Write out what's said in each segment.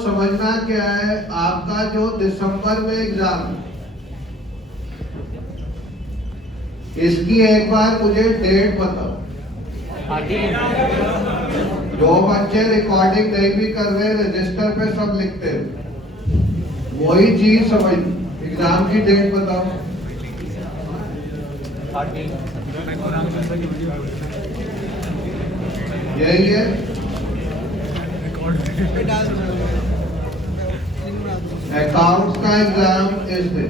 समझना क्या है, आपका जो दिसंबर में एग्जाम है, इसकी एक बार मुझे डेट बताओ। जो बच्चे रिकॉर्डिंग नहीं भी कर रहे, रजिस्टर पे सब लिखते हैं, वही चीज समझ। एग्जाम की डेट बताओ। यही है। अकाउंट्स का एग्जाम इस दिन।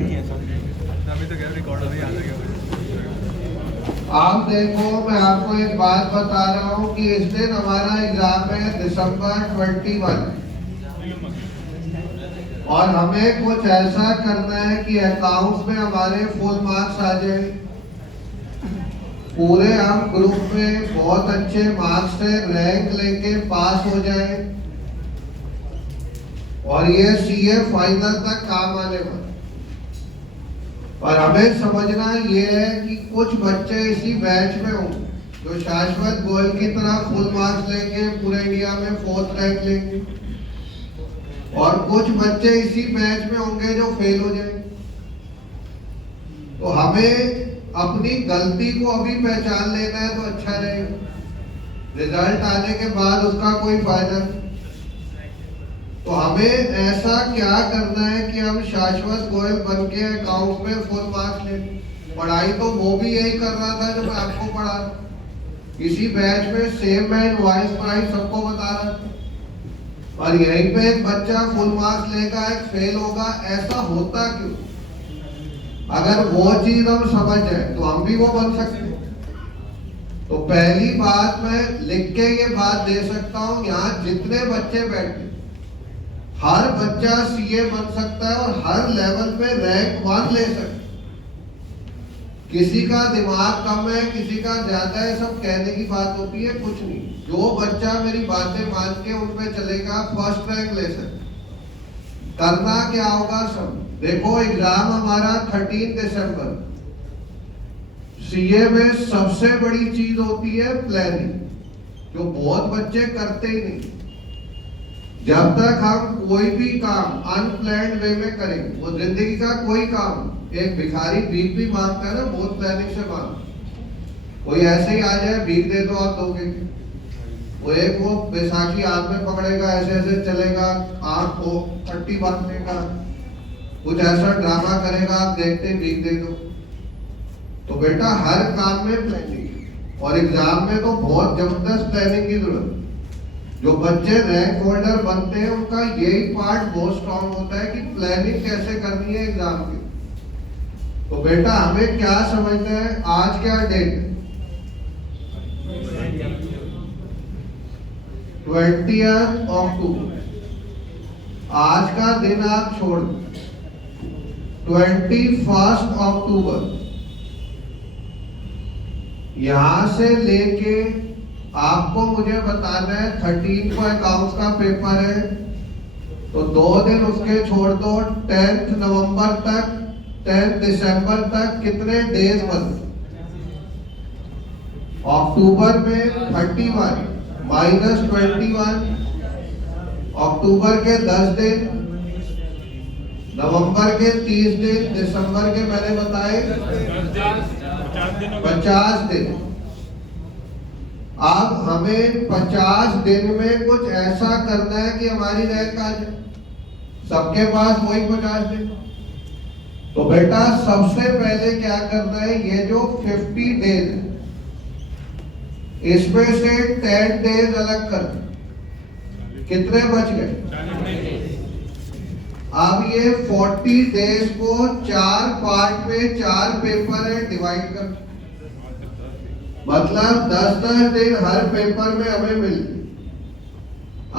आप देखो, मैं आपको एक बात बता रहा हूं कि इस दिन हमारा एग्जाम है दिसंबर 21, और हमें कुछ ऐसा करना है कि अकाउंट्स में हमारे फुल मार्क्स आ जाए, पूरे हम ग्रुप में बहुत अच्छे मार्क्स से रैंक लेके पास हो जाए, और ये सीए फाइनल तक काम आने वाला। और हमें समझना ये है कि कुछ बच्चे इसी बैच में होंगे जो शाश्वत गोयल की तरह फुल मार्क्स लेंगे, पूरे इंडिया में 4th रैंक लेंगे, और कुछ बच्चे इसी बैच में होंगे जो फेल हो जाएंगे। तो हमें अपनी गलती को अभी पहचान लेना है तो अच्छा रहेगा। रिजल्ट आने के बाद उसका कोई फायदा नहीं। तो हमें ऐसा क्या करना है कि हम शाश्वत गोयल बन के अकाउंट में फुल मार्क्स लें। पढ़ाई तो वो भी यही कर रहा था जो मैं आपको पढ़ा रहा, इसी बैच में सेम मैं वॉइस प्राइस सबको बता रहा था, और यहीं पे एक बच्चा फुल मार्क्स लेगा, एक फेल होगा। ऐसा होता क्यों? अगर वो चीज हम समझ जाए तो हम भी वो बन सकते हैं। तो पहली बात, मैं लिख के ये बात दे सकता हूं, यहाँ जितने बच्चे बैठे, हर बच्चा सीए बन सकता है और हर लेवल पे रैंक 1 ले सकता है। किसी का दिमाग कम है, किसी का ज्यादा है, सब कहने की बात होती है, कुछ नहीं। जो बच्चा मेरी बातें मान के उन पे चलेगा, फर्स्ट रैंक ले सकता। करना क्या होगा सब देखो। एग्जाम हमारा 13 दिसंबर। सीए में सबसे बड़ी चीज होती है प्लानिंग, जो बहुत बच्चे करते ही नहीं। जब तक हम कोई भी काम अनप्लान्ड वे में करेंगे, वो जिंदगी का कोई काम, एक भिखारी भीख भी मांगता है ना, बहुत प्लानिंग से मांगता। कोई ऐसे ही आ जाए, भीख दे दो आप दोगे? वो बैसाखी हाथ में पकड़ेगा, ऐसे ऐसे चलेगा, आंख को पट्टी बांध देगा, कुछ ऐसा ड्रामा करेगा, आप देखते भीख दे दो। तो बेटा हर काम में प्लानिंग, और एग्जाम में तो बहुत जबरदस्त प्लानिंग की जरूरत। जो बच्चे रैंक होल्डर बनते हैं उनका यही पार्ट बहुत स्ट्रांग होता है कि प्लानिंग कैसे करनी है एग्जाम की। तो बेटा हमें क्या समझना है, आज क्या डेट है? 20 अक्टूबर। आज का दिन आप छोड़ दो। 21 अक्टूबर यहां से लेके आपको मुझे बताना है, 13 को अकाउंट्स का पेपर है, तो 2 दिन उसके छोड़ दो। 10 नवंबर तक, 10 दिसंबर तक कितने डेज बनते? अक्टूबर में 31 माइनस 21, अक्टूबर के 10 दिन, नवंबर के 30 दिन, दिसंबर के मैंने बताए 50 दिन। अब हमें 50 दिन में कुछ ऐसा करना है कि हमारी रैंक आ जाए। सबके पास वही 50 दिन। तो बेटा सबसे पहले क्या करना है, ये जो 50 डेज है, इसमें से 10 डेज अलग कर दो। कितने बच गए? अब ये 40 डेज को 4 पार्ट में 4 पेपर है, डिवाइड कर, मतलब 10-10 दिन हर पेपर में हमें मिलते।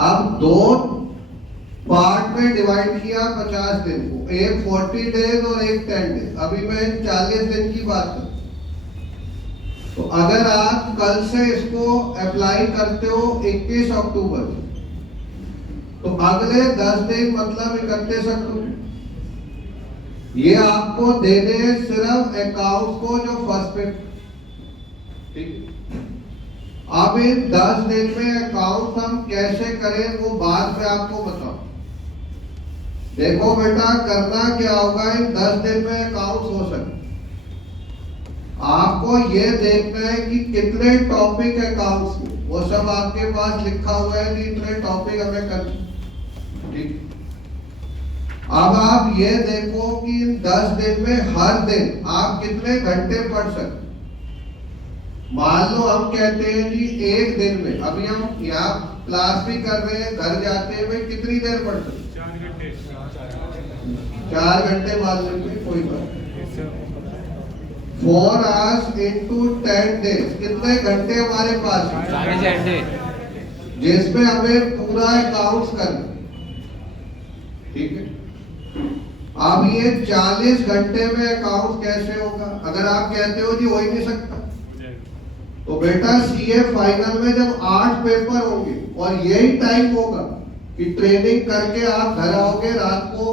अब 2 पार्ट में डिवाइड किया 50 दिन को, एक 40 डेज और एक 10 डेज। अभी मैं 40 दिन की बात करूं, तो अगर आप कल से इसको अप्लाई करते हो 21 अक्टूबर, तो अगले 10 दिन मतलब 31 अक्टूबर, ये आपको देने हैं सिर्फ अकाउंट को जो फर्स्ट पेपर। अब इन 10 दिन में अकाउंट हम कैसे करें वो बात मैं आपको बताऊं। देखो बेटा, करना क्या होगा, इन 10 दिन में अकाउंट्स हो सकते। आपको ये देखना है कि कितने टॉपिक अकाउंट्स में, वो सब आपके पास लिखा हुआ है कि इतने टॉपिक हमें करना। ठीक। अब आप ये देखो कि इन 10 दिन में हर दिन आप कितने घंटे पढ़ सकते। मान लो हम कहते हैं जी एक दिन में, अभी हम यहाँ क्लास भी कर रहे हैं, घर जाते हुए कितनी देर पढ़ सकते? 4 घंटे मान लेंगे, कोई बात। 4 hours into 10 days, कितने घंटे हमारे पास? 40 घंटे, जिसमें हमें पूरा अकाउंट्स करना। ठीक है। अब ये 40 घंटे में अकाउंट कैसे होगा? अगर आप कहते हो जी हो ही नहीं सकता, तो बेटा सीए फाइनल में जब 8 पेपर होंगे और यही टाइम होगा कि ट्रेनिंग करके आप घर आओगे, रात को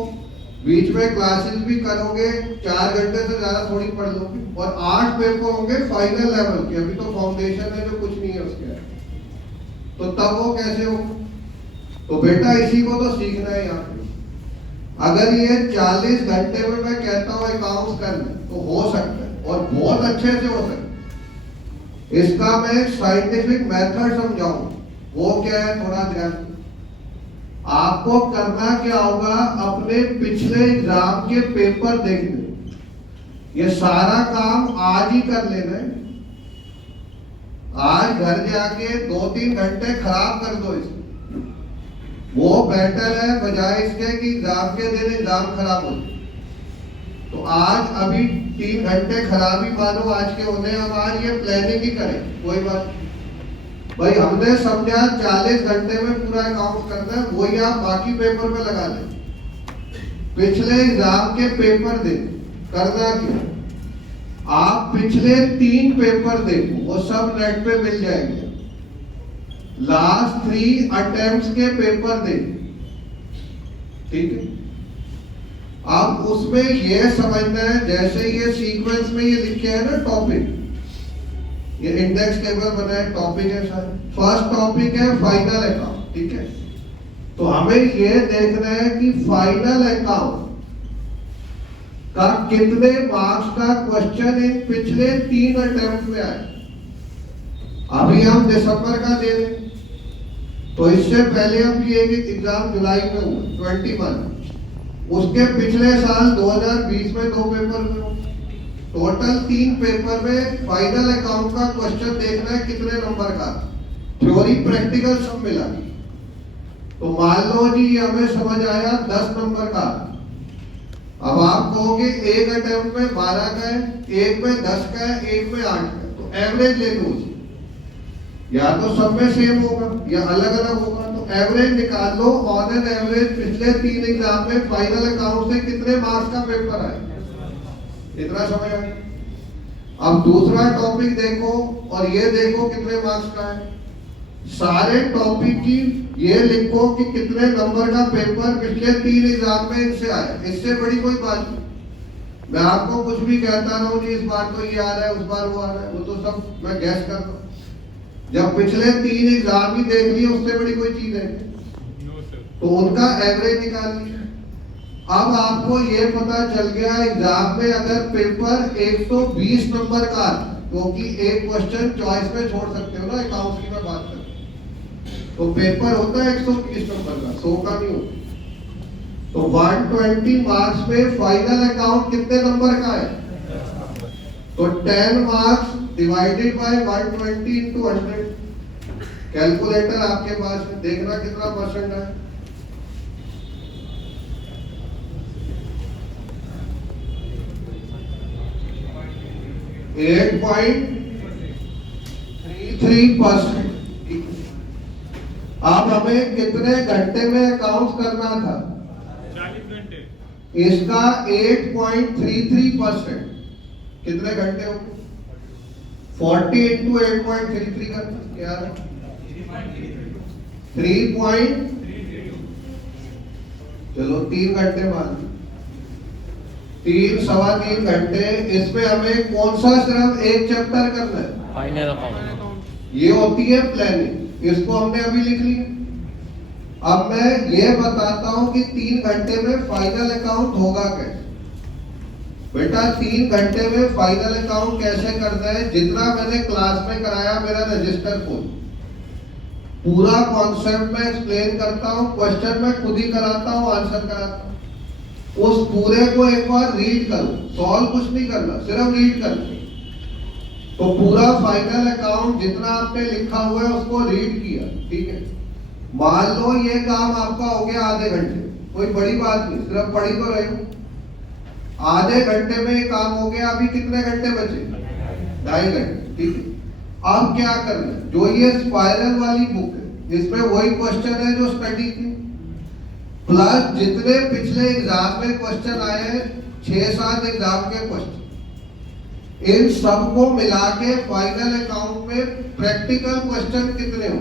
बीच में क्लासेस भी करोगे, 4 घंटे से ज्यादा थोड़ी पढ़ लोगे, और 8 पेपर होंगे फाइनल लेवल के। अभी तो फाउंडेशन है जो कुछ नहीं है उसके, तो तब वो कैसे होगा? तो बेटा इसी को तो सीखना है यहाँ पे। अगर ये 40 घंटे में मैं कहता हूँ अकाउंट्स करना, तो हो सकता है और बहुत अच्छे से हो सकता है। इसका मैं एक साइंटिफिक मेथड समझाऊं, वो क्या है थोड़ा ध्यान। आपको करना क्या होगा, अपने पिछले एग्जाम के पेपर देखने। ये सारा काम आज ही कर लेना है। आज घर जाके 2-3 घंटे खराब कर दो इसमें, वो बेटर है बजाय इसके कि एग्जाम के दिन एग्जाम खराब हो जाए। तो आज अभी 3 घंटे खराब ही मानो आज के होने, हम आज ये प्लानिंग ही करें, कोई बात भाई। हमने समझा 40 घंटे में पूरा अकाउंट करना है, वही आप बाकी पेपर में लगा लें। पिछले एग्जाम के पेपर दे, करना क्या, आप पिछले 3 पेपर देखो, वो सब नेट पे मिल जाएंगे। लास्ट 3 अटेम्प्ट्स के पेपर दे, ठीक है। अब उसमें ये समझना है, जैसे ये सीक्वेंस में ये लिखे है ना टॉपिक, ये इंडेक्स टेबल बना है, टॉपिक है सर। फर्स्ट टॉपिक है फाइनल अकाउंट, ठीक है। तो हमें ये देखना है कि फाइनल अकाउंट का कितने मार्क्स का क्वेश्चन इन पिछले 3 अटेम्प्ट में आए। अभी हम दिसंबर का दे रहे, तो इससे पहले हम किए कि एग्जाम जुलाई में हुआ 21, उसके पिछले साल 2020 में 2 पेपर हुए, टोटल 3 पेपर में फाइनल अकाउंट का क्वेश्चन देखना है कितने नंबर का, थ्योरी प्रैक्टिकल सब मिला। तो मान लो जी हमें समझ आया 10 नंबर का। अब आप कहोगे एक अटेम्प्ट में 12 का है, एक में 10 का है, एक में 8 का है, तो एवरेज ले लो, या तो सब में सेम होगा या अलग अलग होगा। तो एवरेज निकाल लो, ऑन एन एवरेज पिछले 3 एग्जाम में फाइनल अकाउंट से कितने मार्क्स का पेपर आए, इतना समझ आया। अब दूसरा टॉपिक देखो और ये देखो कितने मार्क्स का है। सारे टॉपिक की ये लिखो कि कितने नंबर का पेपर पिछले 3 एग्जाम में इनसे आया। इससे बड़ी कोई बात नहीं। मैं आपको कुछ भी कहता रहूं जी इस बार तो ये आ रहा है, उस बार वो आ रहा है, वो तो सब मैं गैस कर रहा हूं। जब पिछले 3 एग्जाम ही देख लिए, उससे बड़ी कोई चीज है तो उनका एवरेज निकाल लिया। अब आपको ये पता चल गया एग्जाम में अगर पेपर 120 नंबर का, क्योंकि एक क्वेश्चन चॉइस में छोड़ सकते हो ना, अकाउंट्स की मैं बात कर, तो पेपर होता है 120 नंबर का, 100 का नहीं होता। तो 120 मार्क्स में फाइनल अकाउंट कितने नंबर का है, तो 10 marks divided by 120 into 100। Calculator आपके पास है, देखना कितना परसेंट है। %8.33%। अब हमें कितने घंटे में अकाउंट करना था, 40 घंटे। इसका 8.33% कितने घंटे होंगे, 40 into 8.33 करना क्या, 3. चलो 3 घंटे मान, 3 सवा 3 घंटे। इसमें हमें कौन सा सिर्फ एक चैप्टर करना है, फाइनल अकाउंट। ये होती है प्लानिंग, इसको हमने अभी लिख लिया। अब मैं ये बताता हूं कि 3 घंटे में फाइनल अकाउंट होगा कैसे। बेटा 3 घंटे में फाइनल अकाउंट कैसे करना है, जितना मैंने क्लास में कराया मेरा रजिस्टर खोल, पूरा कॉन्सेप्ट में एक्सप्लेन करता हूं, क्वेश्चन में खुद ही कराता हूं, आंसर कराता हूं। उस पूरे को एक बार रीड करो, सॉल्व कुछ नहीं करना, सिर्फ रीड करना। तो पूरा फाइनल अकाउंट जितना आपने लिखा हुआ है उसको रीड किया, ठीक है। मान लो ये काम आपका हो गया आधे घंटे, कोई बड़ी बात नहीं, सिर्फ पढ़ी तो रहे हो। आधे घंटे में ये काम हो गया, अभी कितने घंटे बचे? 2.5 घंटे, ठीक है। अब क्या करना है, जो ये स्पाइरल वाली बुक है इसमें वही क्वेश्चन है जो स्टडी के, प्लस जितने पिछले एग्जाम में क्वेश्चन आए हैं 6-7 एग्जाम के क्वेश्चन, इन सबको मिला के फाइनल अकाउंट में प्रैक्टिकल क्वेश्चन कितने हो,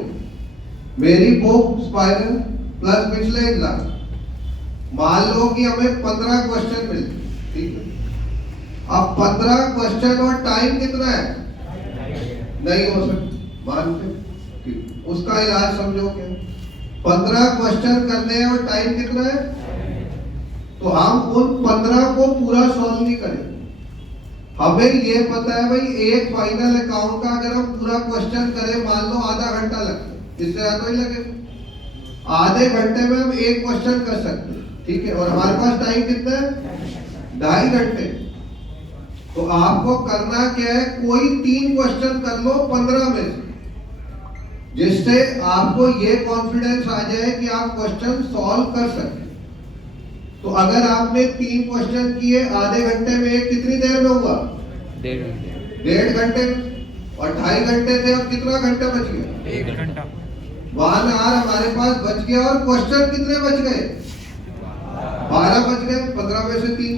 मेरी बुक स्पाइरल प्लस पिछले एग्जाम, मान लो कि हमें 15 क्वेश्चन मिलते, ठीक है। अब 15 क्वेश्चन और टाइम कितना है? नहीं हो सकता, मानते, ठीक। उसका इलाज समझो क्या, 15 क्वेश्चन करने हैं और टाइम कितना है, तो हम उन 15 को पूरा सॉल्व नहीं करेंगे। हमें ये पता है भाई एक फाइनल अकाउंट का अगर हम पूरा क्वेश्चन करें, मान लो आधा घंटा लगता है, इससे ज्यादा ही लगेगा। आधे घंटे में हम एक क्वेश्चन कर सकते हैं, ठीक है। और हमारे पास टाइम कितना है? 2.5 घंटे। तो आपको करना क्या है, कोई 3 क्वेश्चन कर लो 15 में से, जिससे आपको ये कॉन्फिडेंस आ जाए कि आप क्वेश्चन सॉल्व कर सकते। तो अगर आपने 3 क्वेश्चन किए आधे घंटे में, कितनी देर में हुआ? 1.5 घंटे। और 2.5 घंटे थे, अब कितना घंटा बच गया? 1 घंटा। 1 आवर हमारे पास बच गया। और क्वेश्चन कितने बच गए? 12 बच गए, 15 में से 3।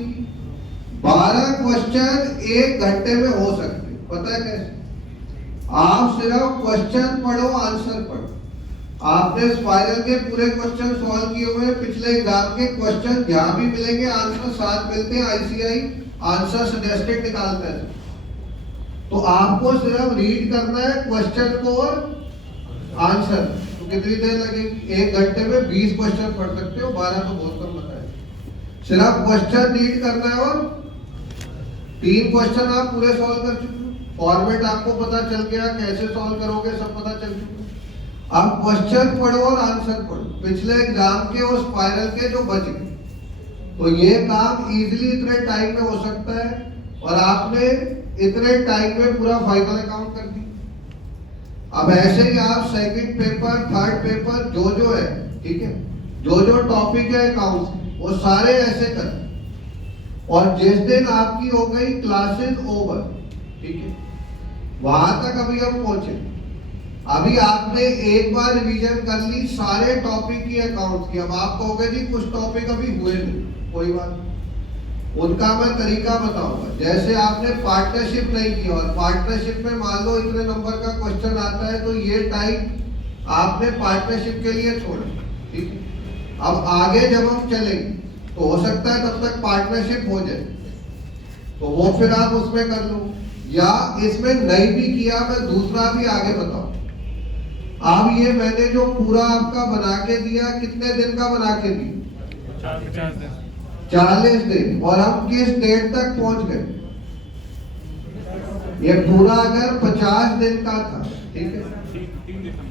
12 क्वेश्चन 1 घंटे में हो सकते। पता है कैसे? आप सिर्फ क्वेश्चन पढ़ो, आंसर पढ़ो। आपने स्पाइरल के पूरे क्वेश्चन सॉल्व किए हुए, पिछले एग्जाम के क्वेश्चन जहां भी मिलेंगे आंसर साथ मिलते हैं, आईसीआई आंसर सजेस्टेड निकालता है। तो आपको सिर्फ रीड करना है क्वेश्चन को और आंसर। तो कितनी देर लगेगी? 1 घंटे में 20 क्वेश्चन पढ़ सकते हो, 12 तो बहुत कम बताया। सिर्फ क्वेश्चन रीड करना है और 3 क्वेश्चन आप पूरे सॉल्व कर चुके हो, फॉर्मेट आपको पता चल गया, कैसे सॉल्व करोगे सब पता चल चुका। अब क्वेश्चन पढ़ो और आंसर पढ़ो, पिछले एग्जाम के और स्पाइरल के जो बच गए। तो ये काम इजीली इतने टाइम में हो सकता है, और आपने इतने टाइम में पूरा फाइनल अकाउंट कर दिया। अब ऐसे ही आप सेकंड पेपर, थर्ड पेपर जो है, ठीक है, जो टॉपिक है अकाउंट वो सारे ऐसे कर। और जिस दिन आपकी हो गई क्लासेस ओवर, ठीक है, वहां तक अभी हम पहुंचे। अभी आपने एक बार रिवीजन कर ली सारे टॉपिक की अकाउंट की। अब आप कहोगे जी कुछ टॉपिक अभी हुए नहीं, कोई बात नहीं, उनका मैं तरीका बताऊंगा। जैसे आपने पार्टनरशिप नहीं किया, और पार्टनरशिप में मान लो इतने नंबर का क्वेश्चन आता है, तो ये टाइम आपने पार्टनरशिप के लिए छोड़ा, ठीक है। अब आगे जब हम चलेंगे तो हो सकता है तब तक पार्टनरशिप हो जाए, तो वो फिर आप उसमें कर लो, या इसमें नहीं भी किया, मैं दूसरा भी आगे बताऊं। अब ये मैंने जो पूरा आपका बना के दिया, कितने दिन का बना के दिया? 40 दिन। और हम किस डेट तक पहुंच गए? ये पूरा अगर 50 दिन का था, ठीक है,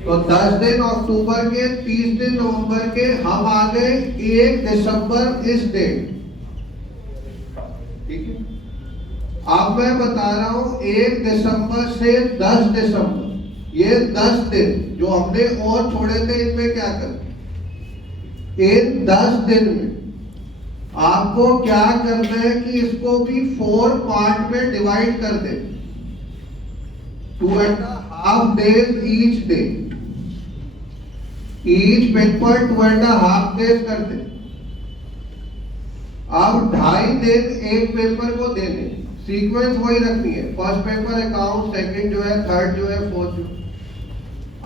तो 10 दिन अक्टूबर के, 30 दिन नवंबर के, हम आ गए 1 दिसंबर इस डेट, ठीक है। अब मैं बता रहा हूं 1 दिसंबर से 10 दिसंबर, ये 10 दिन जो हमने और छोड़े थे, इनमें क्या कर, इन 10 दिन में आपको क्या करना है कि इसको भी 4 पार्ट में डिवाइड कर दे, 2.5 days each day, each paper 2.5 days कर दे। अब 2.5 दिन एक पेपर को दे दे, सीक्वेंस वही रखनी है, फर्स्ट पेपर अकाउंट, सेकंड जो है, थर्ड जो है, फोर्थ जो।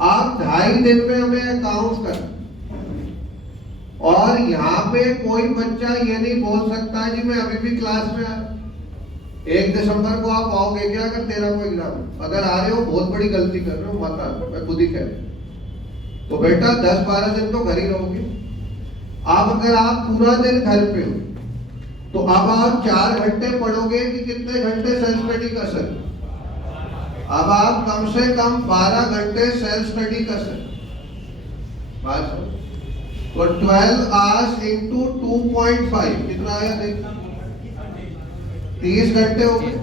आप 2.5 दिन में हमें अकाउंट कर, और यहाँ पे कोई बच्चा ये नहीं बोल सकता जी मैं अभी भी क्लास में आ, 1 दिसंबर को आप आओगे क्या अगर 13 को एग्जाम? अगर आ रहे हो बहुत बड़ी गलती कर रहे हो, मत आना, मैं खुद ही कह रहा हूं। तो बेटा 10-12 दिन तो घर ही रहोगे। अब अगर आप पूरा दिन घर पे हो तो अब आप 4 घंटे पढ़ोगे कि कितने घंटे सेल्फ स्टडी कर सकते? अब आप कम से कम 12 घंटे सेल्फ स्टडी कर सकते। बात समझ? तो 12 आवर्स इंटू 2.5 कितना आया देखो, 30 घंटे हो गए।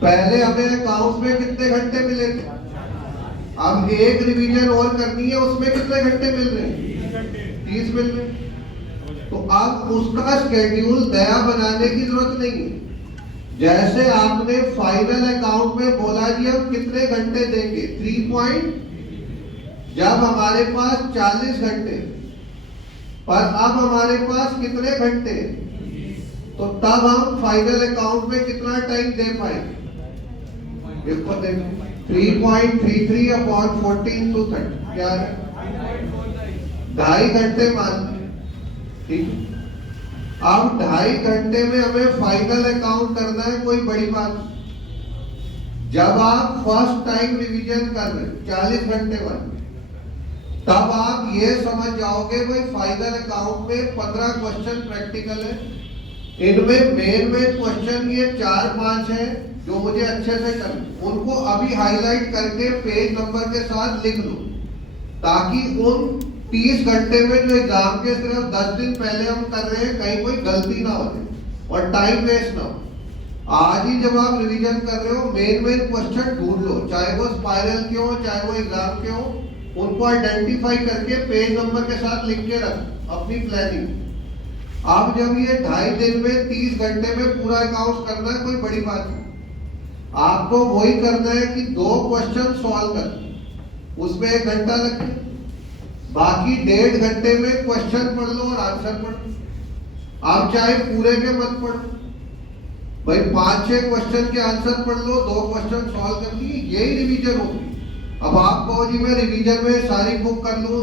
पहले हमें अकाउंट में कितने घंटे मिले थे? अब एक रिवीजन और करनी है, उसमें कितने घंटे मिल रहे हैं? 30 मिल रहे हैं। तो अब उसका स्केड्यूल नया बनाने की जरूरत नहीं है। जैसे आपने फाइनल अकाउंट में बोला जी हम कितने घंटे देंगे, 3 जब हमारे पास 40 घंटे, पर अब हमारे पास कितने घंटे, तो तब हम फाइनल अकाउंट में कितना टाइम दे पाएंगे? देखो 3.33 अपॉन 14 to 30 क्या है? 2.5 घंटे मान लीजिए। ठीक, अब 2.5 घंटे में हमें फाइनल अकाउंट करना है, कोई बड़ी बात नहीं। जब आप फर्स्ट टाइम रिवीजन कर रहे 40 घंटे वाले, तब आप ये समझ जाओगे भाई फाइनल अकाउंट में 15 क्वेश्चन प्रैक्टिकल है। इनमें मेन क्वेश्चन ये 4-5 है जो मुझे अच्छे से करना, उनको अभी हाईलाइट करके पेज नंबर के साथ लिख लो, ताकि उन 30 घंटे में जो एग्जाम के सिर्फ 10 दिन पहले हम कर रहे हैं कहीं कोई गलती ना हो जाए और टाइम वेस्ट ना हो। आज ही जब आप रिवीजन कर रहे हो मेन क्वेश्चन ढूंढ लो, चाहे वो स्पाइरल के हो चाहे वो एग्जाम के हो, उनको आइडेंटिफाई करके पेज नंबर के साथ लिख के रख अपनी प्लानिंग। अब जब ये 2.5 दिन में 30 घंटे में पूरा अकाउंट करना है, कोई बड़ी बात नहीं। आपको वही करना है कि 2 क्वेश्चन सॉल्व कर, उसमें 1 घंटा लगता है, बाकी 1.5 घंटे में क्वेश्चन पढ़ लो और आंसर पढ़ो। आप चाहे पूरे के मत पढ़ो भाई, 5-6 क्वेश्चन के आंसर पढ़ लो, 2 क्वेश्चन सॉल्व कर लिए, यही रिवीजन होगी। अब आप कहो जी मैं रिवीजन में सारी बुक कर लूं,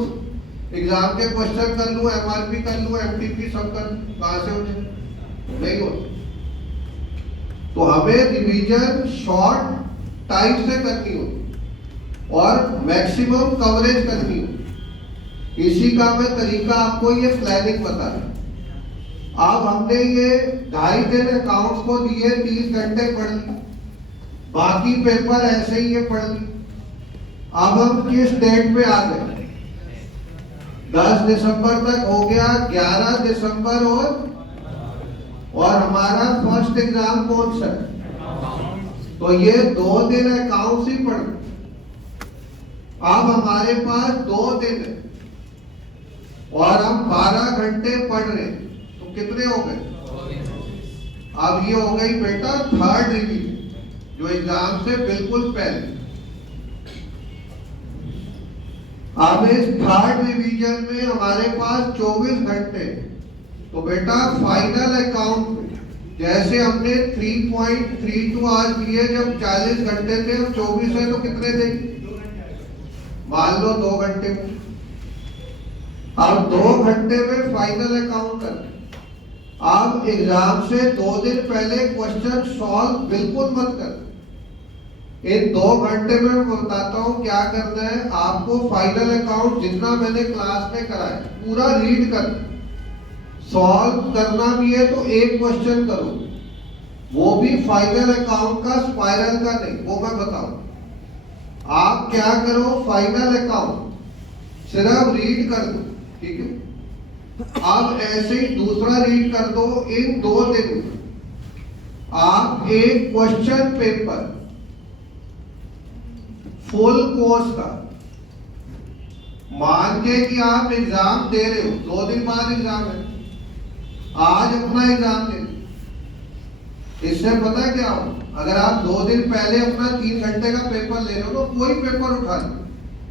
एग्जाम के क्वेश्चन कर लूं, एमआरपी कर लूं, एमटीपी सब कर, कहां से हो जाए? नहीं होता। तो हमें रिवीजन शॉर्ट टाइम से करनी होगी और मैक्सिमम कवरेज करनी होगी। इसी का मैं तरीका आपको ये प्लानिंग बता रहा। अब हमने ये 2.5 दिन अकाउंट्स को दिए, 30 घंटे पढ़ लिए, बाकी पेपर ऐसे ही ये पढ़ लिए। अब हम किस डेट पे आ गए? 10 दिसंबर तक हो गया, 11 दिसंबर और हमारा फर्स्ट एग्जाम कौन सा है? तो ये 2 दिन अकाउंट्स ही पढ़। अब हमारे पास 2 दिन है और हम 12 घंटे पढ़ रहे, तो कितने हो गए? अब ये हो गई बेटा थर्ड रिवीजन, जो एग्जाम से बिल्कुल पहले। अब इस थर्ड रिवीजन में हमारे पास 24 घंटे, तो बेटा फाइनल अकाउंट में जैसे हमने 3.32 आवर्स लिए, जब 40 घंटे थे, अब 24 है तो कितने देंगे? मान लो 2 घंटे में। अब 2 घंटे में फाइनल अकाउंट करते। अब एग्जाम से 2 दिन पहले क्वेश्चन सॉल्व बिल्कुल मत कर। इन 2 घंटे में मैं बताता हूं क्या करना है। आपको फाइनल अकाउंट जितना मैंने क्लास में कराया पूरा रीड कर, सॉल्व करना भी है तो एक क्वेश्चन करो, वो भी फाइनल अकाउंट का, स्पाइरल का नहीं, वो मैं बताऊं। आप क्या करो, फाइनल अकाउंट सिर्फ रीड कर दो, ठीक है? अब ऐसे ही दूसरा रीड कर दो। इन 2 दिन में आप एक क्वेश्चन पेपर फुल कोर्स का, मान के कि आप एग्जाम दे रहे हो, 2 दिन बाद एग्जाम है, आज अपना एग्जाम दे। इससे पता क्या हो, अगर आप 2 दिन पहले अपना 3 घंटे का पेपर ले रहे हो तो कोई पेपर उठा लो,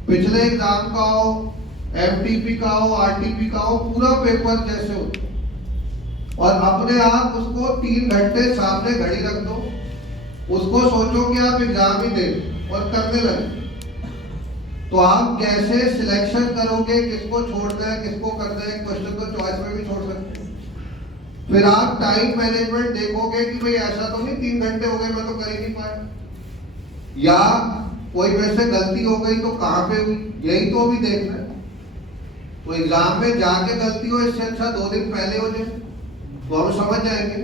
पिछले एग्जाम का हो, एमटीपी का हो, आरटीपी का हो, पूरा पेपर जैसे हो, और अपने आप उसको 3 घंटे सामने घड़ी रख दो, उसको सोचो कि आप एग्जाम ही दे और करने लगे। तो आप कैसे सिलेक्शन करोगे, किसको छोड़ना है किसको करना है? क्वेश्चन तो चॉइस में भी छोड़ सकते हैं। फिर आप टाइम मैनेजमेंट देखोगे कि भाई ऐसा तो नहीं 3 घंटे हो गए मैं तो कर ही नहीं पाया, या कोई में से गलती हो गई तो कहाँ पे हुई, यही तो अभी देखना है। तो एग्जाम में जाके गलती हो, इससे अच्छा 2 दिन पहले हो जाए तो हम समझ जाएंगे।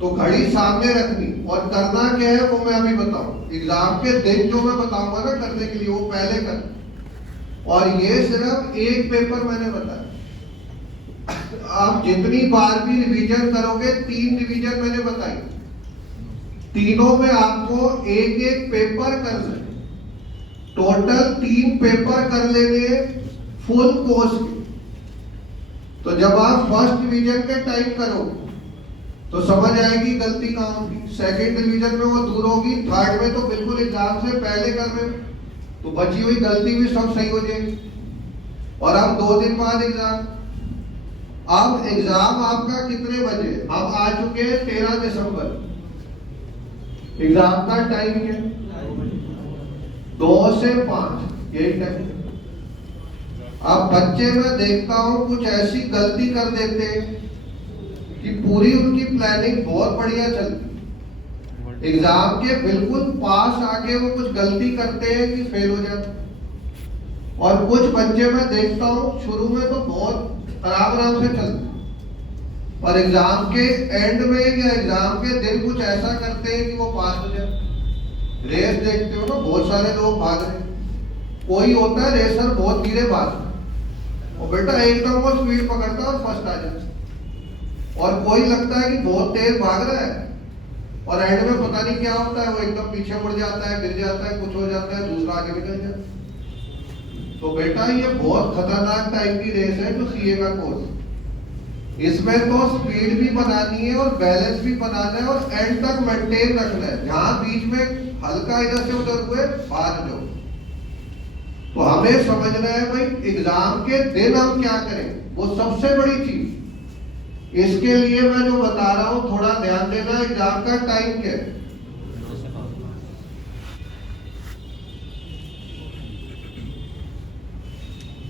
तो घड़ी सामने रखनी और करना क्या है वो मैं अभी बताऊं। एग्जाम के दिन जो मैं बताऊंगा ना करने के लिए, वो पहले कर। और ये सिर्फ एक पेपर मैंने बताया। आप जितनी बार भी रिवीजन करोगे, 3 रिवीजन मैंने बताई, तीनों में आपको एक एक पेपर करना है। टोटल 3 पेपर कर लेंगे फुल कोर्स के। तो जब आप फर्स्ट रिवीजन के टाइम करोगे तो समझ आएगी गलती कहाँ होगी, सेकंड रिवीजन में वो दूर होगी, थर्ड में तो बिल्कुल एग्जाम से पहले कर रहे हो तो बची हुई गलती भी सब सही हो जाएगी। और अब 2 दिन बाद एग्जाम। अब एग्जाम आपका कितने बजे, अब आ चुके हैं 13 दिसंबर। एग्जाम का टाइम क्या, 2 से 5, यही टाइम। अब बच्चे मैं देखता हूं कुछ ऐसी गलती कर देते हैं कि पूरी उनकी प्लानिंग बहुत बढ़िया चलती, एग्जाम के बिल्कुल पास आके वो कुछ गलती करते हैं कि फेल हो जाते। और कुछ बच्चे मैं देखता हूं शुरू में तो बहुत आराम से चलते, पर एग्जाम के एंड में या एग्जाम के दिन कुछ ऐसा करते हैं कि वो पास हो जाए। रेस देखते हो ना, बहुत सारे लोग भाग रहे हैं, कोई होता है रेसर बहुत धीरे भागता और बेटा एकदम वो स्पीड पकड़ता है और फर्स्ट आ जाता। और कोई लगता है कि बहुत तेज भाग रहा है और एंड में पता नहीं क्या होता है, वो एकदम पीछे मुड़ जाता है, गिर जाता है, कुछ हो जाता है, दूसरा आगे निकल जाता है। तो बेटा ये बहुत खतरनाक टाइप की रेस है जो सीए का कोर्स। इसमें तो स्पीड भी बनानी है और बैलेंस भी बनाना है और एंड तक मेंटेन रखना है। जहां बीच में हल्का इधर से उधर हुए भाग जाओ। तो हमें समझना है भाई एग्जाम के दिन हम क्या करें, वो सबसे बड़ी चीज। इसके लिए मैं जो बता रहा हूं थोड़ा ध्यान देना। एग्जाम का टाइम क्या है,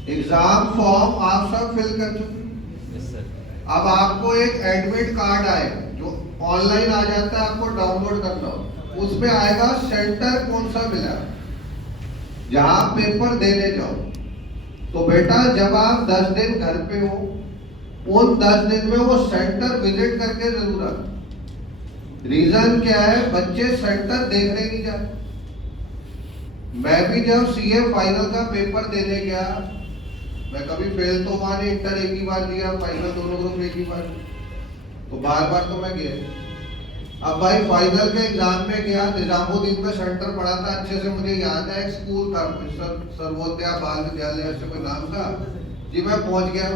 एग्जाम फॉर्म आप सब फिल कर चुके। अब आपको एक एडमिट कार्ड आए जो ऑनलाइन आ जाता है, आपको डाउनलोड करना हो। उसमें आएगा सेंटर कौन सा मिला जहां पेपर देने जाओ। तो बेटा जब आप 10 दिन घर पे हो, उन 10 दिन में वो सेंटर विजिट करके जरूर आना। रीजन क्या है, बच्चे सेंटर देखने नहीं जाते। मैं भी जब सीए फाइनल का पेपर देने गया, मैं कभी फेल तो हुआ नहीं, इंटर एक ही बार दिया, फाइनल दोनों ग्रुप एक ही बार, तो बार बार तो मैं गया। अब भाई फाइनल के एग्जाम में गया, निजामुद्दीन में सेंटर पड़ा था, अच्छे से मुझे याद है। एक स्कूल था सर्वोदया बाल विद्यालय ऐसे कोई नाम था जी। मैं पहुंच गया,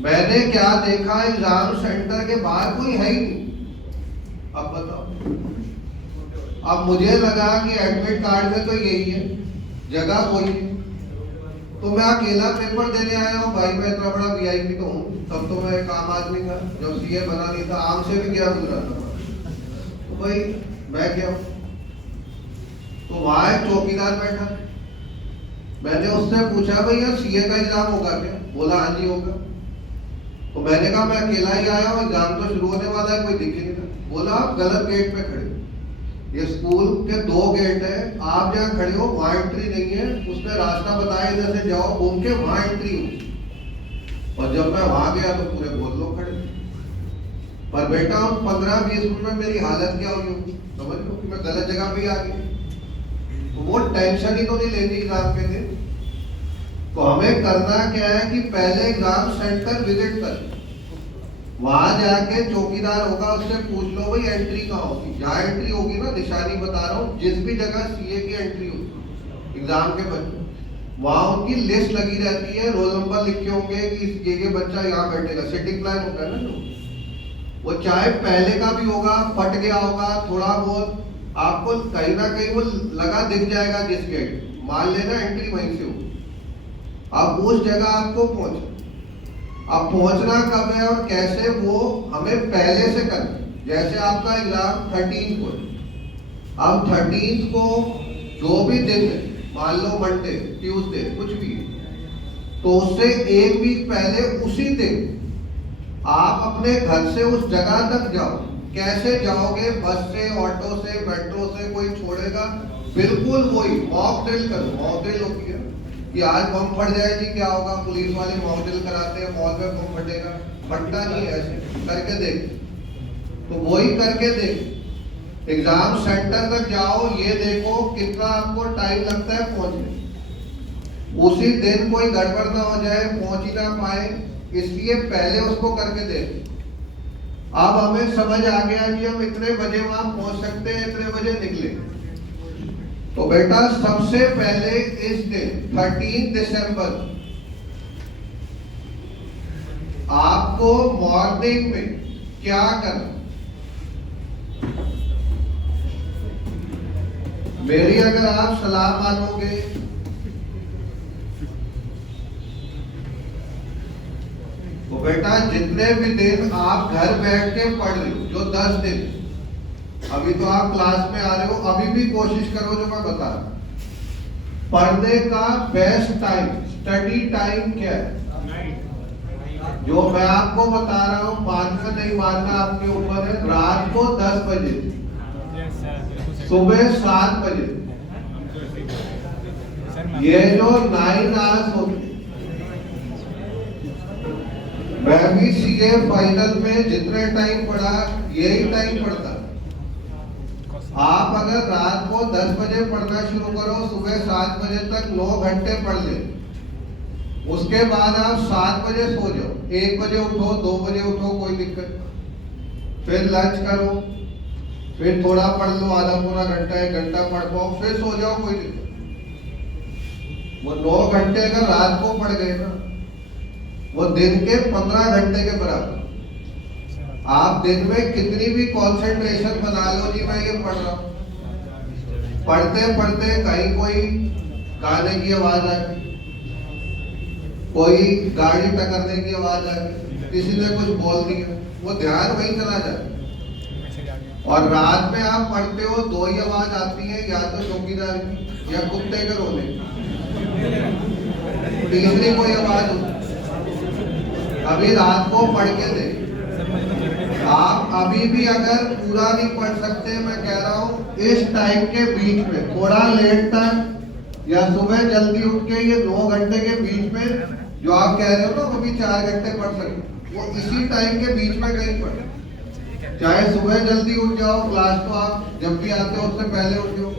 मैंने क्या देखा, एग्जाम सेंटर के बाहर कोई है ही नहीं। अब बताओ, अब मुझे लगा कि एडमिट कार्ड में तो यही है, जगह कोई नहीं। तो मैं अकेला पेपर देने आया हूँ भाई, मैं इतना बड़ा वीआईपी तो हूँ, तब तो मैं एक आम आदमी था, जब सीए बना नहीं था, आम से भी क्या गुजरा था। तो भाई मैं क्या हूँ, तो वहां एक चौकीदार बैठा, मैंने उससे पूछा भैया सीए का एग्जाम होगा क्या, बोला हाँ जी होगा। तो मैंने कहा मैं अकेला ही आया हूँ, एग्जाम तो शुरू होने वाला है, कोई दिख ही नहीं था। बोला आप गलत गेट पे खड़े, ये स्कूल के 2 गेट है, आप जहाँ खड़े हो वहां एंट्री नहीं है, उसने रास्ता बताया इधर से जाओ, घूम के वहां एंट्री हो। और जब मैं वहां गया तो पूरे बहुत लोग खड़े। पर बेटा उन 15-20 मिनट में मेरी हालत क्या हुई होगी, समझ लो कि मैं गलत जगह पे आ गया। तो वो टेंशन ही तो नहीं लेनी एग्जाम के दिन। तो हमें करना क्या है कि पहले एग्जाम सेंटर विजिट कर, वहां जाके चौकीदार होगा, उससे पूछ लो भाई एंट्री कहाँ होगी। जहाँ एंट्री होगी ना, निशानी बता रहा हूँ, जिस भी जगह सीए की एंट्री होगी एग्जाम के बच्चे, वहां उनकी लिस्ट लगी रहती है, रोल नंबर लिखे होंगे कि ये बच्चा यहाँ बैठेगा। सिटिंग प्लान होता है ना जो, वो चाहे पहले का भी होगा, फट गया होगा थोड़ा बहुत, आपको कहीं ना कहीं वो लगा दिख जाएगा जिस गेट, मान लेना एंट्री वहीं से हो। अब उस जगह आपको पहुंच, अब पहुंचना कब है और कैसे, वो हमें पहले से करना। जैसे आपका एग्जाम 13 को, अब 13 को जो भी दिन है, मान लो मंडे, ट्यूसडे, कुछ भी, तो उससे 1 वीक पहले उसी दिन आप अपने घर से उस जगह तक जाओ। कैसे जाओगे, बस से, ऑटो से, मेट्रो से, कोई छोड़ेगा, बिल्कुल वही मॉक ड्रिल करो। मॉक ड्रिल होती है कि आज बम फट जाए जी क्या होगा, पुलिस वाले मॉक ड्रिल कराते हैं, मॉल में बम फटेगा, फटता नहीं है, ऐसे करके देख। तो वही करके देख, एग्जाम सेंटर तक जाओ, ये देखो कितना आपको टाइम लगता है पहुंचने। उसी दिन कोई गड़बड़ ना हो जाए, पहुंच ही ना पाए, इसलिए पहले उसको करके देख। अब हमें समझ आ गया कि हम इतने बजे वहां पहुंच सकते हैं, इतने बजे निकले। तो बेटा सबसे पहले इस दिन 13 दिसंबर आपको मॉर्निंग में क्या करना, मेरी अगर आप सलाह मानोगे तो बेटा जितने भी दिन आप घर बैठ के पढ़ रहे हो, जो 10 दिन, अभी तो आप क्लास में आ रहे हो, अभी भी कोशिश करो जो मैं बता रहा हूं। पढ़ने का बेस्ट टाइम, स्टडी टाइम क्या है? जो मैं आपको बता रहा हूं, मानना नहीं मानना आपके ऊपर है। रात को 10 बजे, सुबह 7 बजे, ये जो 9 आवर्स होते, मैं भी सीए फाइनल में जितने टाइम पढ़ा यही टाइम पढ़ता। आप अगर रात को 10 बजे पढ़ना शुरू करो, सुबह 7 बजे तक 9 घंटे पढ़ ले, उसके बाद आप 7 बजे सो जाओ, 1 बजे उठो, 2 बजे उठो, कोई दिक्कत, फिर लंच करो, फिर थोड़ा पढ़ लो, आधा पौना घंटा 1 घंटा पढ़ पाओ, फिर सो जाओ, कोई दिक्कत। वो 9 घंटे अगर रात को पढ़ गए ना, वो दिन के 15 घंटे के बराबर। आप दिन में कितनी भी कंसंट्रेशन बना लो जी मैं ये पढ़ रहा हूं, पढ़ते पढ़ते कहीं कोई गाने की आवाज आ गई, कोई गाड़ी टकरने की आवाज आ गई, किसी ने कुछ बोल दिया, वो ध्यान वहीं चला जाए। और रात में आप पढ़ते हो, 2 ही आवाज आती है, या तो चौकीदार की या कुत्ते के रोने की, तीसरी कोई आवाज होती। अभी रात को पढ़ के देख, आप अभी भी अगर पूरा नहीं पढ़ सकते, मैं कह रहा हूं इस टाइम के बीच में थोड़ा लेट तक या सुबह जल्दी उठ के, ये 9 घंटे के बीच में जो आप कह रहे हो ना अभी 4 घंटे पढ़ सकते, वो इसी टाइम के बीच में कहीं पढ़े। चाहे सुबह जल्दी उठ जाओ, क्लास तो आप जब भी आते हो उससे पहले उठ जाओ,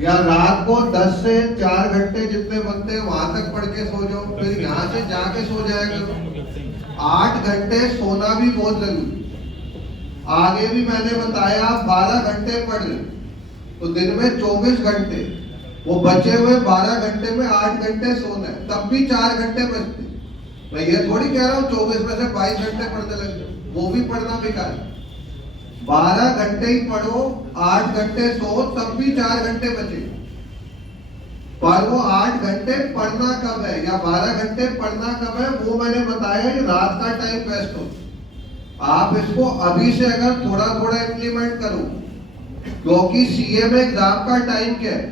या रात को 10 से 4 घंटे जितने बनते हैं वहां तक पढ़ के सो जाओ, फिर यहाँ से जाके सो जाया करो। 8 घंटे सोना भी बहुत जरूरी। आगे भी मैंने बताया 12 घंटे पढ़ ले तो दिन में 24 घंटे, वो बचे हुए 12 घंटे में 8 घंटे सोना है, तब भी 4 घंटे बचते। मैं ये थोड़ी कह रहा हूँ 24 में से 22 घंटे पढ़ने लग जाओ, वो भी पढ़ना बेकार है। 12 घंटे ही पढ़ो, 8 घंटे सो, तब भी 4 घंटे बचे। पर वो 8 घंटे पढ़ना कब है या 12 घंटे पढ़ना कब है, वो मैंने बताया कि रात का टाइम बेस्ट हो। आप इसको अभी से अगर थोड़ा थोड़ा इम्प्लीमेंट करो, क्योंकि सीए में एग्जाम का टाइम क्या है,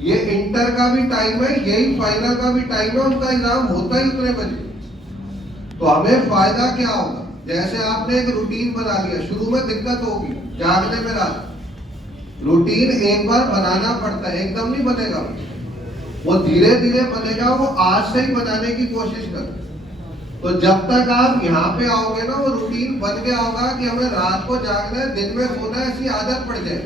ये इंटर का भी टाइम है, यही फाइनल का भी टाइम है, उनका एग्जाम होता ही उतने बजे। तो हमें फायदा क्या होगा, जैसे आपने एक रूटीन बना लिया, शुरू में दिक्कत होगी जागने में, रात रूटीन एक बार बनाना पड़ता है, एकदम नहीं बनेगा, वो धीरे धीरे बनेगा। वो आज से ही बनाने की कोशिश करो, तो जब तक आप यहाँ पे आओगे ना, वो रूटीन बन गया होगा कि हमें रात को जागना है, दिन में सोना है, ऐसी आदत पड़ जाए।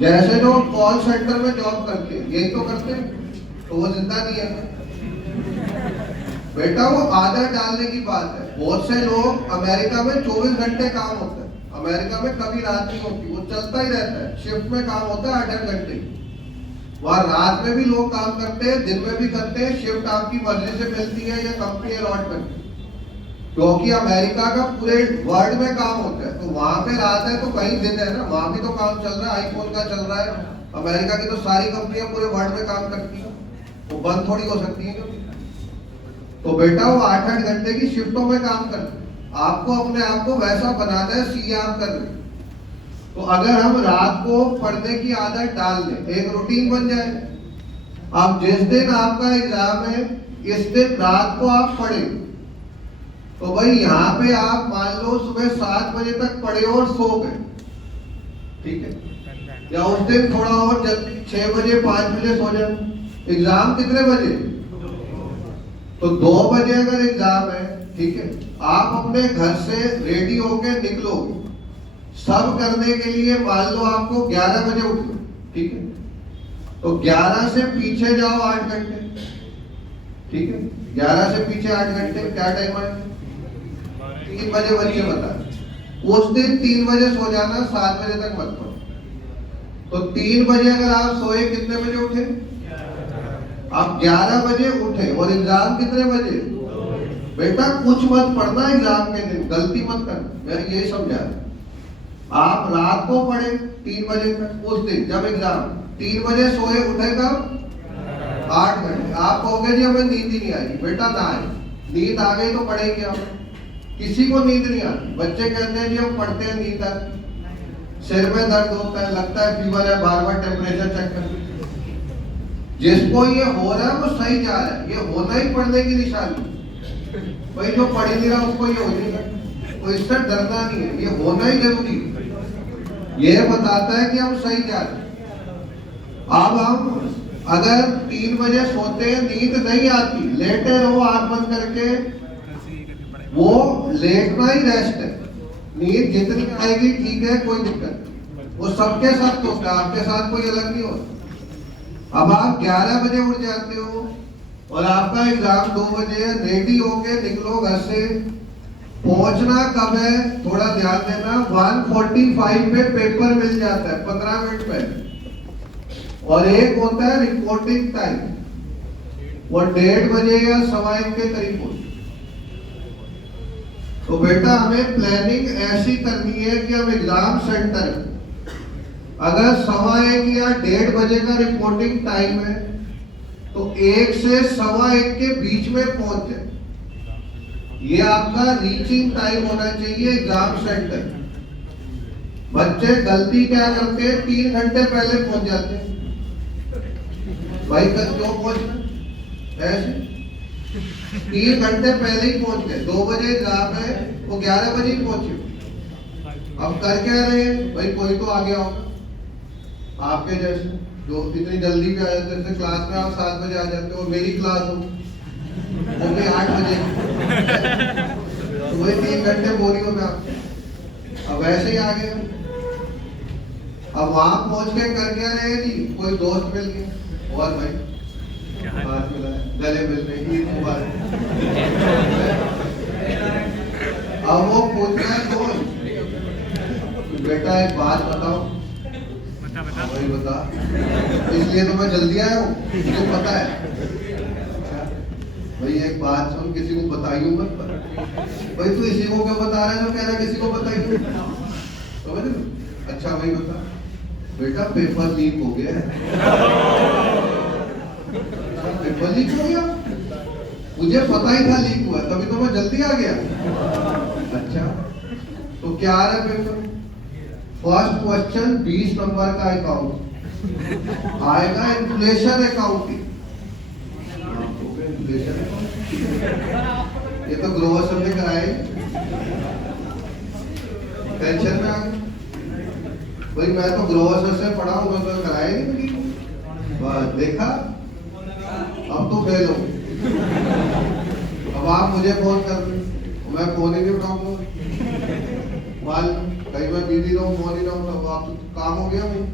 जैसे जो कॉल सेंटर में जॉब करते हैं, यही तो करते हैं, तो वो जिंदा नहीं है बेटा, वो आदत डालने की बात है। बहुत से लोग, अमेरिका में 24 घंटे काम होता है, अमेरिका में कभी रात नहीं होती, वो चलता ही रहता है, शिफ्ट में काम होता है 8-8 घंटे। वहां रात में भी लोग काम करते हैं, दिन में भी करते हैं, शिफ्ट आपकी मर्जी से मिलती है या कंपनी अलॉट करती है, क्योंकि अमेरिका का पूरे वर्ल्ड में काम होता है। तो वहां पे रात है तो कहीं दिन है ना, वहां भी तो काम चल रहा है, आईफोन का चल रहा है, अमेरिका की तो सारी कंपनियां पूरे वर्ल्ड में काम करती है, वो बंद थोड़ी हो सकती है। तो बेटा वो 8-8 घंटे की शिफ्टों में काम करते हैं, आपको अपने आप को वैसा बनाना है, सीए आप कर रहे। तो अगर हम रात को पढ़ने की आदत डाल दें, एक रूटीन बन जाए, अब जिस दिन आपका एग्जाम है, इस दिन रात को आप पढ़े, तो भाई यहाँ पे आप मान लो सुबह 7 बजे तक पढ़े और सो गए, ठीक है, या उस दिन थोड़ा और जल्दी 6 बजे 5 बजे सो जाए। एग्जाम कितने बजे? तो 2 बजे अगर एग्जाम है, ठीक है, आप अपने घर से रेडी होके निकलोगे सब करने के लिए, मान लो आपको 11 बजे उठो, ठीक है, तो 11 से पीछे जाओ 8 घंटे, ठीक है, 11 से पीछे 8 घंटे, क्या टाइम है? 3 बजे बच्चे बता, उस दिन 3 बजे सो जाना, 7 बजे तक मत पढ़ो। तो 3 बजे अगर आप सोए, कितने बजे उठे? आप 11 बजे उठे और एग्जाम कितने बजे? बेटा कुछ मत पढ़ना एग्जाम के दिन, गलती मत करना, मैं ये समझा। आप रात को पढ़े 3 बजे तक, उस दिन जब एग्जाम, 3 बजे सोए, उठे कब? 8 घंटे। आप कहोगे जी हमें नींद ही नहीं आई। बेटा ना आए, नींद आ गई तो पढ़ेंगे आप। किसी को नींद नहीं आती। बच्चे कहते हैं जी हम पढ़ते हैं, नींद आती, सिर में दर्द होता है, लगता है फीवर है, बार बार टेम्परेचर चेक करते। जिसको ये हो रहा है वो सही जा रहा है, ये होना ही पढ़ने की निशानी। भाई जो पढ़ ही नहीं रहा उसको ये हो जाएगा, तो इससे डरना नहीं है, ये होना ही जरूरी है। ये बताता है कि हम सही जा रहे हैं। अब हम अगर 3 बजे सोते हैं, नींद नहीं आती, लेटे रहो आंख बंद करके, वो लेटना ही रेस्ट है। नींद जितनी आएगी ठीक है, कोई दिक्कत नहीं, वो सबके साथ होता है, आपके साथ कोई अलग नहीं होता। अब आप 11 बजे उठ जाते हो और आपका एग्जाम 2 बजे, रेडी होके निकलो घर से। पहुंचना कब है थोड़ा ध्यान देना, 1:45 पे पेपर मिल जाता है, 15 मिनट पहले, और एक होता है रिपोर्टिंग टाइम, वो 1:30 बजे या 1:15 के करीब होता है। तो बेटा हमें प्लानिंग ऐसी करनी है कि हम एग्जाम सेंटर, अगर 1:15 या 1:30 बजे का रिपोर्टिंग टाइम है तो 1 से 1:15 के बीच में पहुंच जाए। ये आपका रीचिंग टाइम होना चाहिए एग्जाम सेंटर। बच्चे गलती क्या करते हैं, 3 घंटे पहले पहुंच जाते हैं। भाई कल क्यों पहुंचना ऐसे? 3 घंटे पहले ही पहुंच गए, 2 बजे एग्जाम है, वो 11 बजे ही पहुंचे। अब कर क्या रहे हैं? भाई कोई तो आ गया होगा आपके जैसे, जो इतनी जल्दी भी आ जाते थे। क्लास में आप 7 बजे आ जाते हो, मेरी क्लास हो वो भी 8 बजे, तो वही 3 घंटे बोरिंग होगा। अब वैसे ही आ गए। अब वहां पहुंच के कर क्या रहे जी? कोई दोस्त मिल गया, और भाई हाथ मिला, गले मिल रहे, ईद मुबारक। अब वो पूछ रहा है दोस्त, बेटा एक बात बताओ। भाई बता, इसलिए तो मैं जल्दी आया हूँ, मुझे पता है। भाई एक बात सुन, किसी को बताइयो मत। भाई तू इसी को क्यों बता रहा है जो कह रहा है किसी को बताइयो? समझ? अच्छा भाई बता। बेटा पेपर लीक हो गया है। पेपर लीक हो गया? मुझे पता ही था लीक हुआ, तभी तो मैं जल्दी आ गया। अच्छा तो क्या आ रहा है पेपर? फर्स्ट क्वेश्चन 20 नंबर का अकाउंट आएगा, इन्फ्लेशन अकाउंटिंग। ये तो ग्रोवर सर ने कराए, टेंशन में आ गए। भाई मैं तो ग्रोवर सर से पढ़ा हूं, मैं तो कराया नहीं। बस देखा, अब तो फेल हो। अब आप मुझे फोन कर रहे, मैं फोन ही नहीं उठाऊंगा। कहीं मैं बिजी रहूं, फोन ही ना उठाऊं, आप तो काम हो गया भाई।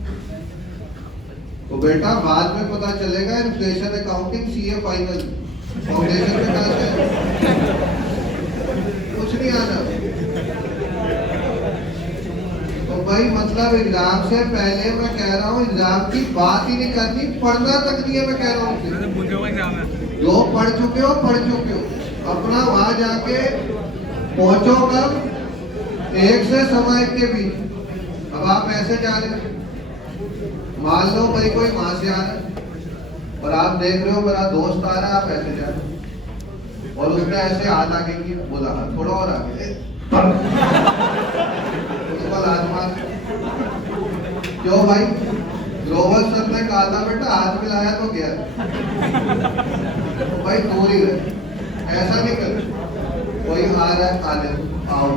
तो बेटा बाद में पता चलेगा, inflation accounting CA final, foundation में कहा है कुछ नहीं आना। तो भाई मतलब एग्जाम से पहले मैं कह रहा हूँ, एग्जाम की बात ही नहीं करनी, पढ़ना तक नहीं है। मैं कह रहा हूँ जो पढ़ चुके हो अपना वहां जाके पहुंचो कब? 1 से 1:15 के बीच। अब आप ऐसे जा रहे हो, मान लो भाई कोई वहां से आ रहा है और आप देख रहे हो मेरा दोस्त आ रहा है, आप ऐसे जा रहे हो और उसने ऐसे हाथ आगे किया, बोला थोड़ा और आगे, उसको लात मार। क्यों भाई? ग्रोवर सर ने कहा था बेटा हाथ मिलाया तो गया। तो भाई दूर ही रहे, ऐसा नहीं कर। कोई आ रहा है खाने, आओ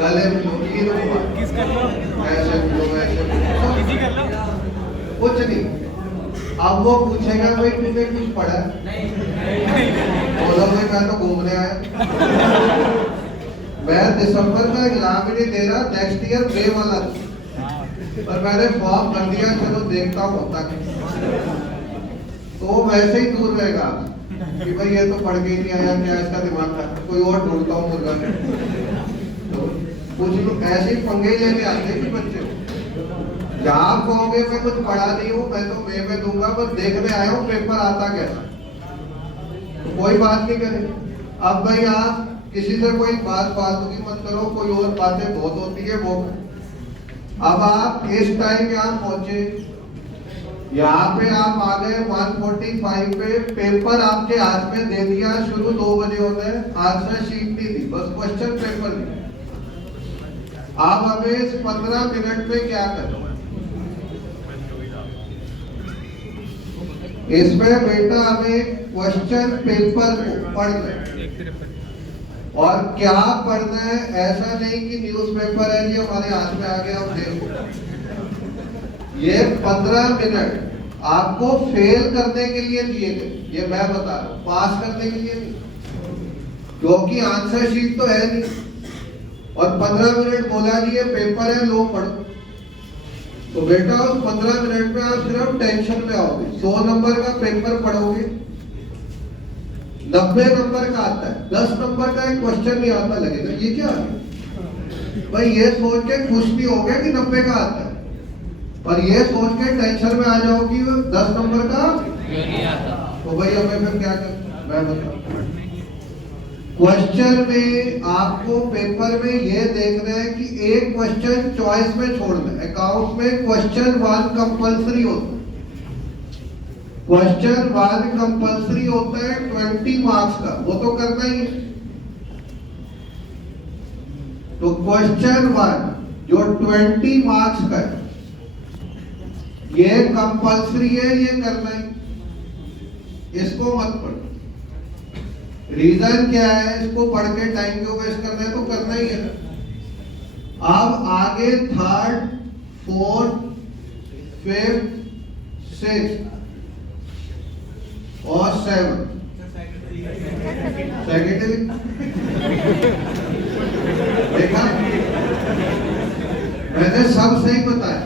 गले में ऐसे बोलो वैसे बोलो, कुछ नहीं। अब वो पूछेगा भाई तुमने कुछ पढ़ा? बोलो भाई मैं तो घूमने आया, मैं दिसंबर का एग्जाम ही नहीं दे रहा, नेक्स्ट ईयर मई वाला, पर मैंने फॉर्म भर दिया, चलो देखता हूँ होता क्या। तो वैसे ही दूर रहेगा कि भाई ये तो पढ़ के ही नहीं आया, क्या इसका दिमाग था, कोई और ढूंढता हूँ मुर्गा। तो कुछ लोग ऐसे ही पंगे लेने आते हैं कि बच्चे जहाँ आप कहोगे मैं कुछ पढ़ा नहीं हूँ, मैं तो मई में दूंगा, बस देखने आया हूँ पेपर आता कैसा, तो कोई बात नहीं करे। अब भाई आप किसी से कोई बात फालतू की मत करो, कोई और बातें बहुत होती है वो। अब आप इस टाइम यहाँ पहुंचे, यहाँ पे आप आ गए 1:45 पे, पेपर आपके हाथ में दे दिया, शुरू 2 बजे होता है, आंसर शीट नहीं दी, बस क्वेश्चन पेपर दी। आप हमें इस 15 मिनट में क्या करें? इसमें बेटा हमें क्वेश्चन पेपर को पढ़ना है, और क्या पढ़ना है, ऐसा नहीं कि न्यूज़पेपर है जी हमारे हाथ में आ गया हम देखो। ये 15 मिनट आपको फेल करने के लिए दिए गए, ये मैं बता रहा हूँ, पास करने के लिए नहीं, क्योंकि आंसर शीट तो है नहीं। और 15 मिनट बोला जी ये पेपर है, लो पढ़ो। तो बेटा उस 15 मिनट में आप सिर्फ टेंशन में आओगे। 100 नंबर का पेपर पढ़ोगे, 90 नंबर का आता है, 10 नंबर का एक क्वेश्चन नहीं आता, लगेगा ये क्या है भाई, ये सोच के खुश नहीं हो गया कि 90 का आता है, पर ये सोच के टेंशन में आ जाओगी 10 नंबर का नहीं आता। तो भाई हमें फिर क्या करना, मैं बताऊं। क्वेश्चन में आपको पेपर में ये देखना है कि एक क्वेश्चन चॉइस में छोड़ना है। अकाउंट में क्वेश्चन 1 कंपल्सरी होता है, क्वेश्चन 1 कंपल्सरी होता है 20 मार्क्स का, वो तो करना ही है। तो क्वेश्चन 1 जो 20 मार्क्स का है, ये कंपल्सरी है, ये करना ही, इसको मत पढ़ो। रीजन क्या है, इसको पढ़ के टाइम क्यों वेस्ट करना है, तो करना ही है। अब आगे 3rd 4th 5th 6th और 7th सेकेंडरी देखा, मैंने सब सही बताया,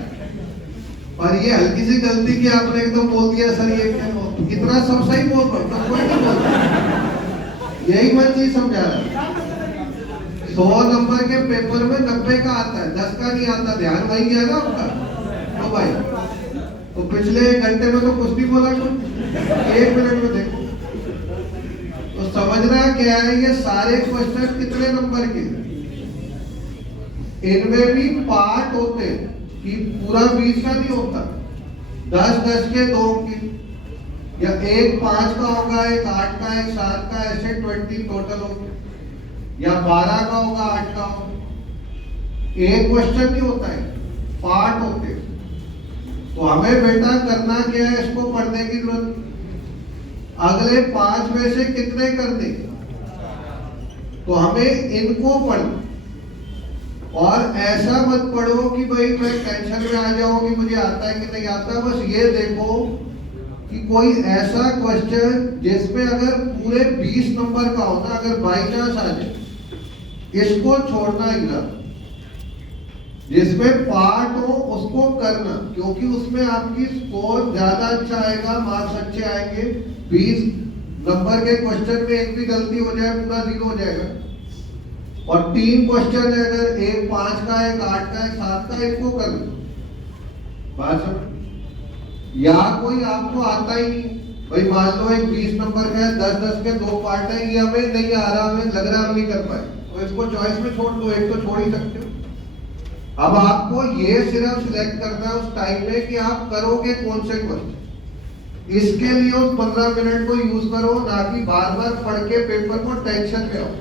और ये हल्की सी गलती की आपने एकदम बोल दिया सर ये क्या, इतना सब सही बोल रहा तो कोई नहीं बोलता। यही मैं चीज समझा रहा हूँ। 100 नंबर के पेपर में 90 का आता है, 10 का नहीं आता, ध्यान वही गया ना आपका। तो भाई तो पिछले 1 घंटे में तो कुछ नहीं बोला, कुछ 1 मिनट में देखो। तो समझना क्या है, ये सारे क्वेश्चन कितने नंबर के, इनमें भी पार्ट होते कि पूरा 20 का नहीं होता, 10-10 के 2 की, या एक 5 का होगा, एक 8 का, एक 7 का, ऐसे 20 टोटल होगा, या 12 का होगा, 8 का होगा। एक क्वेश्चन नहीं होता है, पार्ट होते हैं। तो हमें बेटा करना क्या है, इसको पढ़ने की जरूरत। अगले 5 में से कितने करने, तो हमें इनको पढ़ना। और ऐसा मत पढ़ो कि भाई मैं टेंशन में आ जाऊं कि मुझे आता है कि नहीं आता, बस ये देखो कि कोई ऐसा क्वेश्चन जिसमें अगर पूरे 20 नंबर का होता, अगर बाई चांस आ जाए, इसको छोड़ना एग्जाम। जिसमें पार्ट हो उसको करना, क्योंकि उसमें आपकी स्कोर ज्यादा अच्छा आएगा, मार्क्स अच्छे आएंगे। 20 नंबर के क्वेश्चन में एक भी गलती हो जाए पूरा 0 हो जाएगा। और 3 क्वेश्चन है, अगर एक 5 का, एक 8 का, एक 7 का, इसको करना। बात समझ, या कोई आपको आता ही नहीं, भाई मान लो एक 20 नंबर का है, 10-10 के 2 पार्ट है, ये हमें नहीं आ रहा, हमें लग रहा हम नहीं कर पाए, तो इसको चॉइस में छोड़ दो, एक तो छोड़ ही सकते हो। अब आपको ये सिर्फ सिलेक्ट करना है उस टाइम में कि आप करोगे कौन से क्वेश्चन। इसके लिए उस 15 मिनट को यूज करो, ना कि बार बार पढ़ के पेपर को टेंशन में आओ।